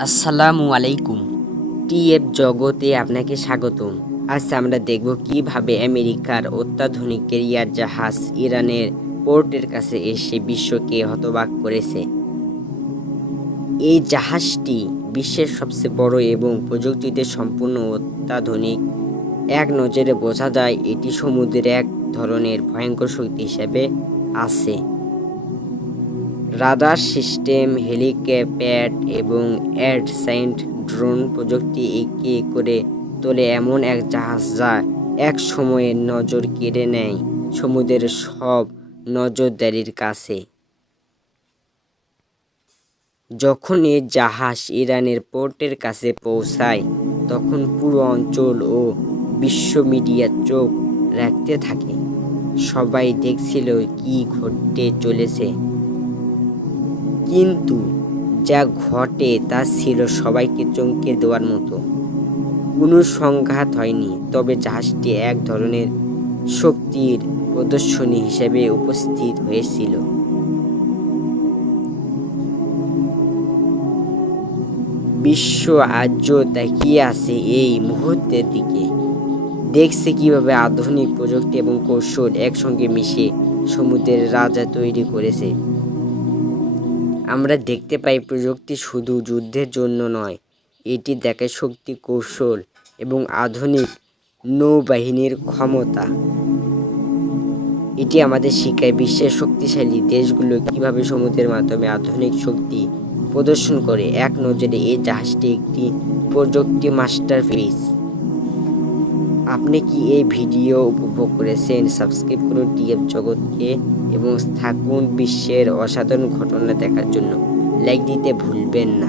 আসসালামু আলাইকুম। টিএফ জগতে আপনাকে স্বাগতম। আজ আমরা দেখব কিভাবে আমেরিকার অত্যাধুনিক ক্যারিয়ার জাহাজ ইরানের পোর্টের কাছে এসে বিশ্বকে হতবাক করেছে। এই জাহাজটি বিশ্বের সবচেয়ে বড় এবং প্রযুক্তিতে সম্পূর্ণ অত্যাধুনিক। এক নজরে বোঝা যায় এটি সমুদ্রের এক ধরনের ভয়ঙ্কর শক্তি হিসেবে আছে। রাডার সিস্টেম, হেলিপ্যাড এবং অ্যাডসাইন্ট ড্রোন প্রযুক্তি একে করে তোলে এমন এক জাহাজ যা এক সময়ে নজর কেড়ে নেয় সমুদ্রের সব নজরদারির কাছে। যখন এই জাহাজ ইরানের পোর্টের কাছে পৌঁছায় তখন পুরো অঞ্চল ও বিশ্ব মিডিয়া চোখ রাখতে থাকে। সবাই দেখছিল কি ঘটতে চলেছে, কিন্তু যা ঘটে তা ছিল সবাইকে চমকে দেওয়ার মতো। কোনো সংঘাত হয়নি, তবে জাহাজটি এক ধরনের শক্তির প্রদর্শনী হিসেবে উপস্থিত হয়েছিল। বিশ্ব আজও তাকিয়ে আছে এই মুহূর্তের দিকে, দেখছে কিভাবে আধুনিক প্রযুক্তি এবং কৌশল একসঙ্গে মিশে সমুদ্রের রাজা তৈরি করেছে। আমরা দেখতে পাই প্রযুক্তি শুধু যুদ্ধের জন্য নয়, এটি দেখায় শক্তি, কৌশল এবং আধুনিক নৌবাহিনীর ক্ষমতা। এটি আমাদের শিখায় বিশ্বের শক্তিশালী দেশগুলো কিভাবে সমুদ্রের মাধ্যমে আধুনিক শক্তি প্রদর্শন করে। এক নজরে এই জাহাজটি একটি প্রযুক্তি মাস্টারপিস। আপনি কি এই ভিডিও উপভোগ করেছেন? সাবস্ক্রাইব করুন টিএফ জগৎকে এবং থাকুন বিশ্বের অসাধারণ ঘটনা দেখার জন্য। লাইক দিতে ভুলবেন না।